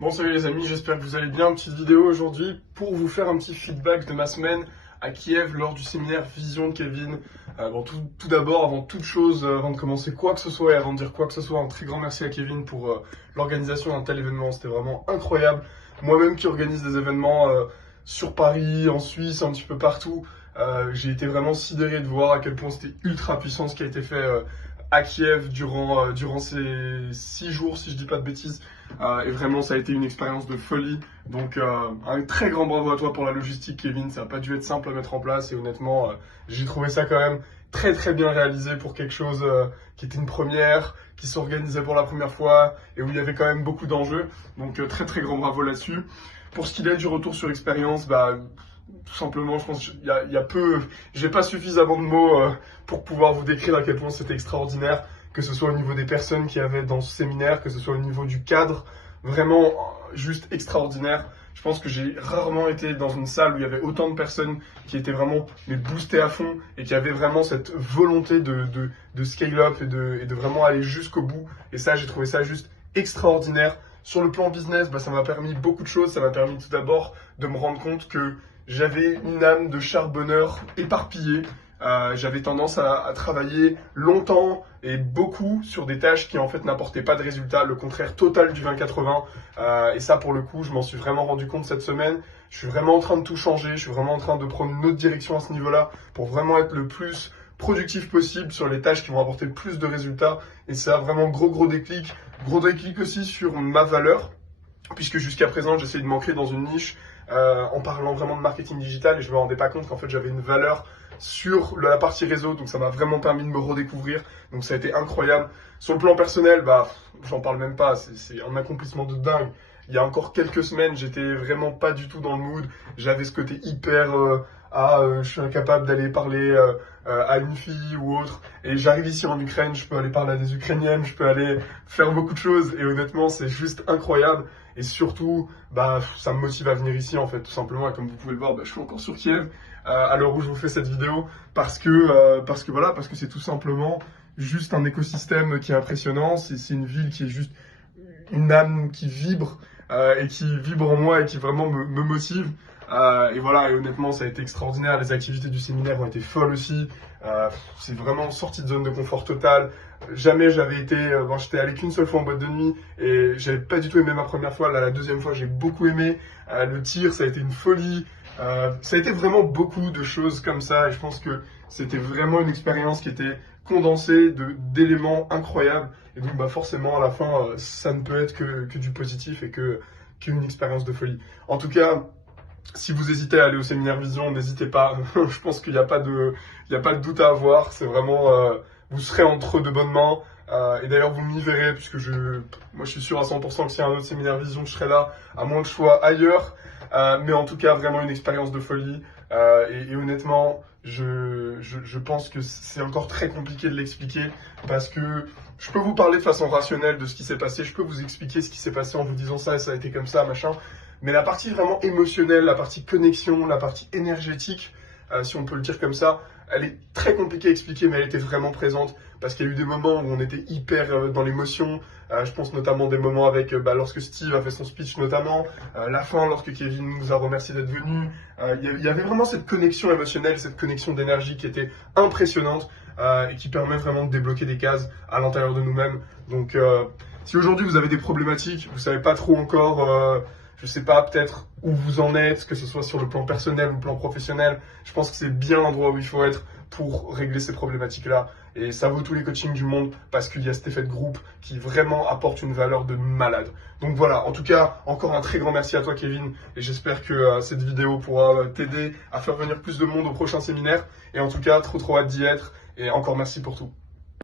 Bon salut les amis, j'espère que vous allez bien. Petite vidéo aujourd'hui pour vous faire un petit feedback de ma semaine à Kiev lors du séminaire Vision de Kevin. Tout d'abord, avant toute chose, avant de commencer quoi que ce soit et avant de dire quoi que ce soit, un très grand merci à Kevin pour l'organisation d'un tel événement. C'était vraiment incroyable. Moi-même qui organise des événements sur Paris, en Suisse, un petit peu partout, j'ai été vraiment sidéré de voir à quel point c'était ultra puissant ce qui a été fait à Kiev durant ces 6 jours, si je dis pas de bêtises. Et vraiment, ça a été une expérience de folie. Donc, un très grand bravo à toi pour la logistique, Kevin. Ça n'a pas dû être simple à mettre en place. Et honnêtement, j'ai trouvé ça quand même très très bien réalisé pour quelque chose qui était une première, qui s'organisait pour la première fois et où il y avait quand même beaucoup d'enjeux. Donc, très très grand bravo là-dessus. Pour ce qu'il est du retour sur expérience, tout simplement, je pense qu'il y a peu, j'ai pas suffisamment de mots pour pouvoir vous décrire à quel point c'était extraordinaire, que ce soit au niveau des personnes qui avaient dans ce séminaire, que ce soit au niveau du cadre, vraiment juste extraordinaire. Je pense que j'ai rarement été dans une salle où il y avait autant de personnes qui étaient vraiment boostées à fond et qui avaient vraiment cette volonté de scale up et de vraiment aller jusqu'au bout. Et ça, j'ai trouvé ça juste extraordinaire. Sur le plan business, ça m'a permis beaucoup de choses. Ça m'a permis tout d'abord de me rendre compte que j'avais une âme de charbonneur éparpillée. J'avais tendance à travailler longtemps et beaucoup sur des tâches qui en fait n'apportaient pas de résultats, le contraire total du 20-80. Et ça, pour le coup, je m'en suis vraiment rendu compte cette semaine. Je suis vraiment en train de tout changer. Je suis vraiment en train de prendre une autre direction à ce niveau-là pour vraiment être le plus productif possible sur les tâches qui vont apporter le plus de résultats. Et ça a vraiment gros déclic. Gros déclic aussi sur ma valeur, puisque jusqu'à présent, j'essayais de m'ancrer dans une niche en parlant vraiment de marketing digital et je me rendais pas compte qu'en fait j'avais une valeur sur la partie réseau, donc ça m'a vraiment permis de me redécouvrir, donc ça a été incroyable. Sur le plan personnel, j'en parle même pas, c'est un accomplissement de dingue. Il y a encore quelques semaines, j'étais vraiment pas du tout dans le mood, j'avais ce côté hyper je suis incapable d'aller parler à une fille ou autre, et j'arrive ici en Ukraine, je peux aller parler à des Ukrainiennes, je peux aller faire beaucoup de choses, et honnêtement c'est juste incroyable. Et surtout, ça me motive à venir ici en fait, tout simplement. Et comme vous pouvez le voir, je suis encore sur Kiev à l'heure où je vous fais cette vidéo parce que c'est tout simplement juste un écosystème qui est impressionnant. C'est une ville qui est juste une âme qui vibre et qui vibre en moi et qui vraiment me motive. Et honnêtement, ça a été extraordinaire. Les activités du séminaire ont été folles aussi. C'est vraiment sorti de zone de confort totale. Jamais j'avais été, j'étais allé qu'une seule fois en boîte de nuit et j'avais pas du tout aimé ma première fois. Là, la deuxième fois, j'ai beaucoup aimé. Le tir, ça a été une folie. Ça a été vraiment beaucoup de choses comme ça et je pense que c'était vraiment une expérience qui était condensée d'éléments incroyables. Et donc, forcément, à la fin, ça ne peut être que du positif et qu'une expérience de folie. En tout cas, si vous hésitez à aller au séminaire Vision, n'hésitez pas. Je pense qu'il n'y a pas de doute à avoir. C'est vraiment, vous serez entre de bonnes mains. Et d'ailleurs, vous m'y verrez, puisque moi, je suis sûr à 100% que s'il y a un autre séminaire Vision, je serai là, à moins que je sois ailleurs. Mais en tout cas, vraiment une expérience de folie. Et honnêtement, je pense que c'est encore très compliqué de l'expliquer, parce que je peux vous parler de façon rationnelle de ce qui s'est passé. Je peux vous expliquer ce qui s'est passé en vous disant ça, et ça a été comme ça, machin. Mais la partie vraiment émotionnelle, la partie connexion, la partie énergétique, si on peut le dire comme ça, elle est très compliquée à expliquer, mais elle était vraiment présente parce qu'il y a eu des moments où on était hyper dans l'émotion. Je pense notamment des moments avec lorsque Steve a fait son speech notamment, la fin lorsque Kevin nous a remercié d'être venu. Il y avait vraiment cette connexion émotionnelle, cette connexion d'énergie qui était impressionnante et qui permet vraiment de débloquer des cases à l'intérieur de nous-mêmes. Donc si aujourd'hui vous avez des problématiques, vous savez pas trop encore... je sais pas, peut-être où vous en êtes, que ce soit sur le plan personnel ou le plan professionnel. Je pense que c'est bien l'endroit où il faut être pour régler ces problématiques-là. Et ça vaut tous les coachings du monde parce qu'il y a cet effet de groupe qui vraiment apporte une valeur de malade. Donc voilà, en tout cas, encore un très grand merci à toi, Kevin. Et j'espère que cette vidéo pourra t'aider à faire venir plus de monde au prochain séminaire. Et en tout cas, trop hâte d'y être. Et encore merci pour tout.